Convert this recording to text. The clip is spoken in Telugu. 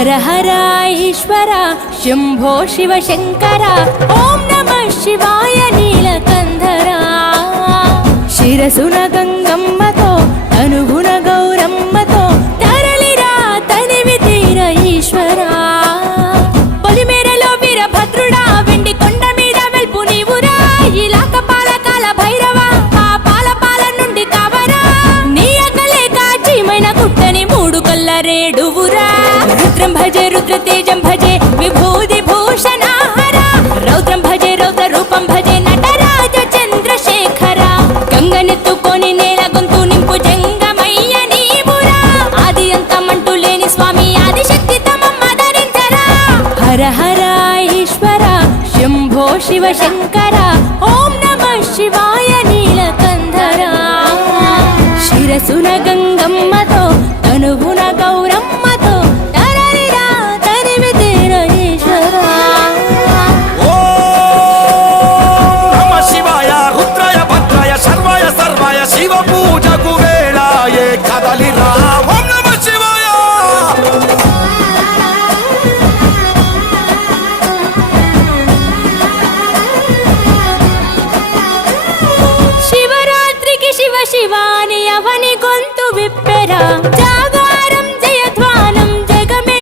హర హర ఈశ్వర శంభో శివ శంకర ఓం నమః శివాయ నీలకంధర శిరసున గంగమ్మతో తనుగుణ గౌరమ్మతో తరలిరా తనివి తీర ఈశ్వర పొలిమేరలో వీరభద్రుడా వెండి కొండ మీద వెల్పు నీవురా ఇలాక పాలకాల భైరవ పాపాల పాల నుండి కావరా నీ అకలే కాచీమైన కుట్టని మూడు కల్ల రేడువురా రుద్రం భజే రుద్ర తేజం భజే విభూది భూషణ హర రౌద్రం భజే రౌద్ర రూపం భజే నటరాజ చంద్రశేఖర గంగనెత్తుకొని నేల గొంతు నింపు జంగమయ్య నీవురా ఆది అంతమంటూ లేని స్వామి ఆదిశక్తి తమమ్మ ధరించరా హర హర ఈశ్వర శంభో శివ శంకర ఓం నమః శివాయ నీలకంధర శిరసున గంగమ్మతో తనువున గౌరమ్మతో తరలిరా తరివి తీర ఈశ్వర నమ శివాయ రుద్రాయ భద్రాయ శర్వాయ సర్వాయ శివ పూజకు వేళాయే కదలిరా ఓం నమ శివాయ శివరాత్రికి శివ శివాని అవని గొంతు విప్పెరా